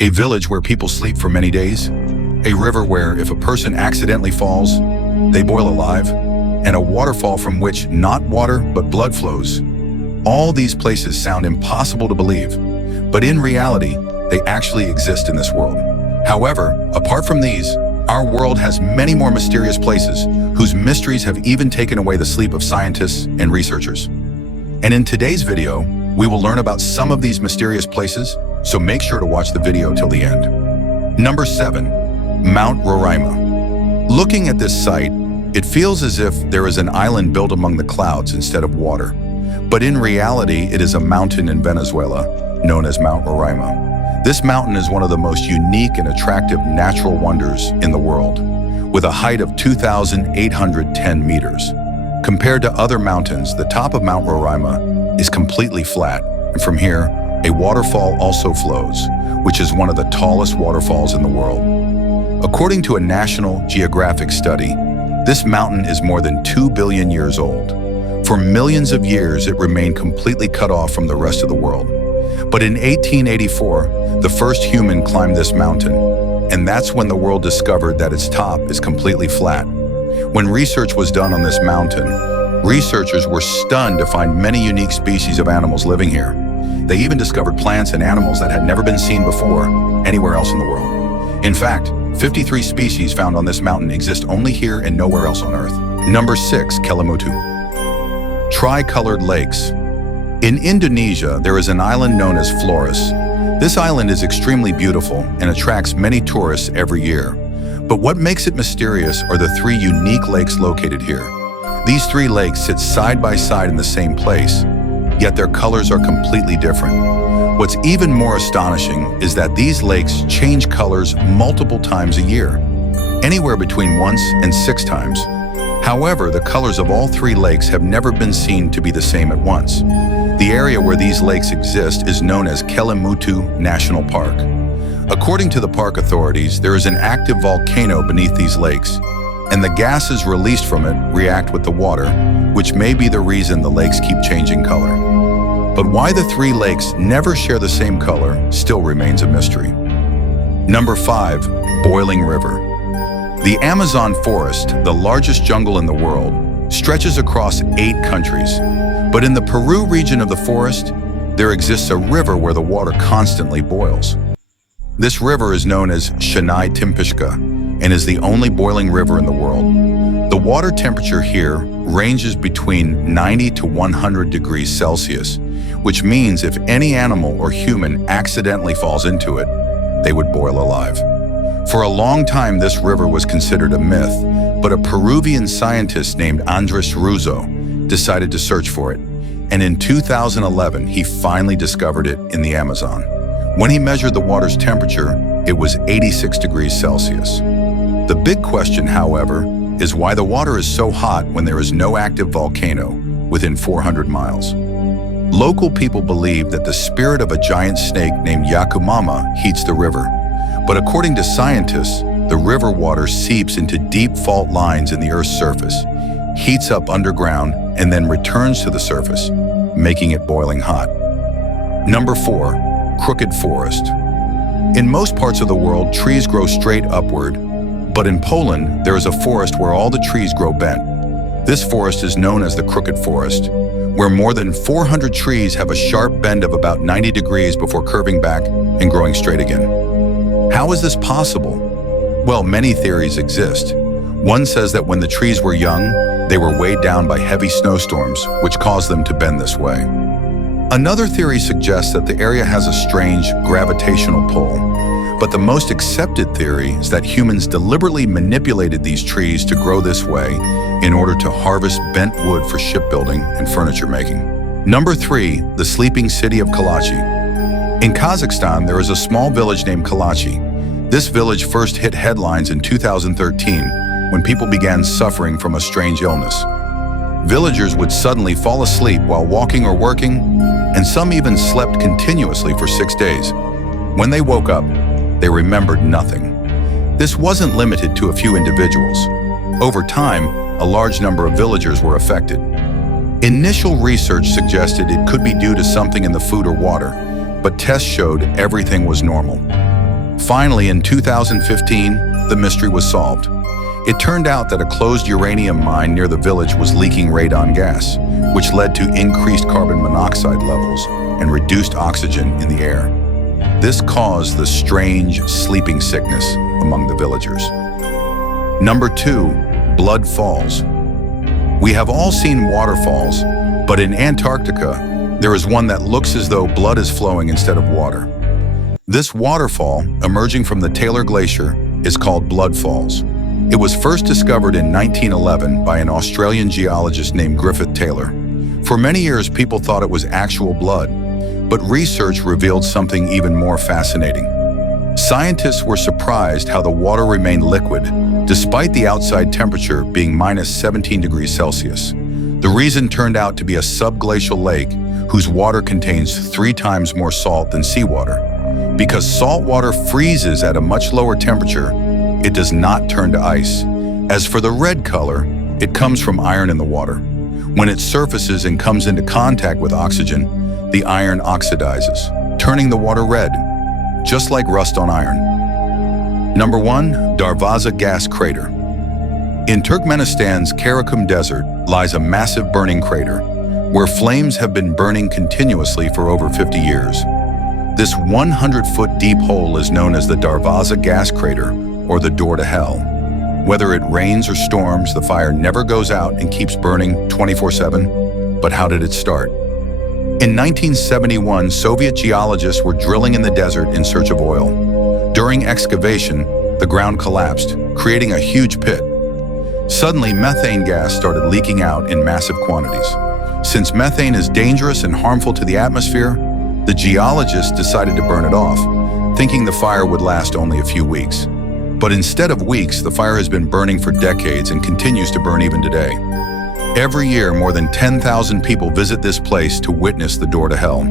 A village where people sleep for many days, a river where if a person accidentally falls, they boil alive, and a waterfall from which not water but blood flows. All these places sound impossible to believe, but in reality, they actually exist in this world. However, apart from these, our world has many more mysterious places whose mysteries have even taken away the sleep of scientists and researchers. And in today's video, we will learn about some of these mysterious places, so make sure to watch the video till the end. Number 7. Mount Roraima. Looking at this site, it feels as if there is an island built among the clouds instead of water. But in reality, it is a mountain in Venezuela, known as Mount Roraima. This mountain is one of the most unique and attractive natural wonders in the world, with a height of 2,810 meters. Compared to other mountains, the top of Mount Roraima is completely flat, and from here, a waterfall also flows, which is one of the tallest waterfalls in the world. According to a National Geographic study, this mountain is more than 2 billion years old. For millions of years, it remained completely cut off from the rest of the world. But in 1884, the first human climbed this mountain, and that's when the world discovered that its top is completely flat. When research was done on this mountain, researchers were stunned to find many unique species of animals living here. They even discovered plants and animals that had never been seen before anywhere else in the world. In fact, 53 species found on this mountain exist only here and nowhere else on Earth. Number 6. Kelimutu. Tri-colored lakes. In Indonesia, there is an island known as Flores. This island is extremely beautiful and attracts many tourists every year. But what makes it mysterious are the 3 unique lakes located here. These 3 lakes sit side by side in the same place, yet their colors are completely different. What's even more astonishing is that these lakes change colors multiple times a year, anywhere between once and 6 times. However, the colors of all 3 lakes have never been seen to be the same at once. The area where these lakes exist is known as Kelimutu National Park. According to the park authorities, there is an active volcano beneath these lakes, and the gases released from it react with the water, which may be the reason the lakes keep changing color. But why the 3 lakes never share the same color still remains a mystery. Number 5. Boiling River. The Amazon forest, the largest jungle in the world, stretches across 8 countries. But in the Peru region of the forest, there exists a river where the water constantly boils. This river is known as Sungai Timpishka and is the only boiling river in the world. The water temperature here ranges between 90 to 100 degrees Celsius, which means if any animal or human accidentally falls into it, they would boil alive. For a long time, this river was considered a myth, but a Peruvian scientist named Andres Russo decided to search for it, and in 2011, he finally discovered it in the Amazon. When he measured the water's temperature, it was 86 degrees Celsius. The big question, however, is why the water is so hot when there is no active volcano within 400 miles. Local people believe that the spirit of a giant snake named Yakumama heats the river. But according to scientists, the river water seeps into deep fault lines in the Earth's surface, heats up underground, and then returns to the surface, making it boiling hot. Number 4. Crooked Forest. In most parts of the world, trees grow straight upward, but in Poland, there is a forest where all the trees grow bent. This forest is known as the Crooked Forest, where more than 400 trees have a sharp bend of about 90 degrees before curving back and growing straight again. How is this possible? Well, many theories exist. One says that when the trees were young, they were weighed down by heavy snowstorms, which caused them to bend this way. Another theory suggests that the area has a strange gravitational pull, but the most accepted theory is that humans deliberately manipulated these trees to grow this way in order to harvest bent wood for shipbuilding and furniture making. Number 3. The sleeping city of Kalachi. In Kazakhstan, there is a small village named Kalachi. This village first hit headlines in 2013 when people began suffering from a strange illness. Villagers would suddenly fall asleep while walking or working, and some even slept continuously for 6 days. When they woke up, they remembered nothing. This wasn't limited to a few individuals. Over time, a large number of villagers were affected. Initial research suggested it could be due to something in the food or water, but tests showed everything was normal. Finally, in 2015, the mystery was solved. It turned out that a closed uranium mine near the village was leaking radon gas, which led to increased carbon monoxide levels and reduced oxygen in the air. This caused the strange sleeping sickness among the villagers. Number 2, blood falls. We have all seen waterfalls, but in Antarctica, there is one that looks as though blood is flowing instead of water. This waterfall, emerging from the Taylor Glacier, is called Blood Falls. It was first discovered in 1911 by an Australian geologist named Griffith Taylor. For many years, people thought it was actual blood, but research revealed something even more fascinating. Scientists were surprised how the water remained liquid, despite the outside temperature being minus 17 degrees Celsius. The reason turned out to be a subglacial lake whose water contains 3 times more salt than seawater. Because salt water freezes at a much lower temperature, it does not turn to ice. As for the red color, it comes from iron in the water. When it surfaces and comes into contact with oxygen, the iron oxidizes, turning the water red, just like rust on iron. Number 1, Darwaza gas crater. In Turkmenistan's Karakum Desert lies a massive burning crater, where flames have been burning continuously for over 50 years. This 100-foot deep hole is known as the Darwaza gas crater, or the door to hell. Whether it rains or storms, the fire never goes out and keeps burning 24/7. But how did it start? In 1971, Soviet geologists were drilling in the desert in search of oil. During excavation, the ground collapsed, creating a huge pit. Suddenly, methane gas started leaking out in massive quantities. Since methane is dangerous and harmful to the atmosphere, the geologists decided to burn it off, thinking the fire would last only a few weeks. But instead of weeks, the fire has been burning for decades and continues to burn even today. Every year, more than 10,000 people visit this place to witness the door to hell.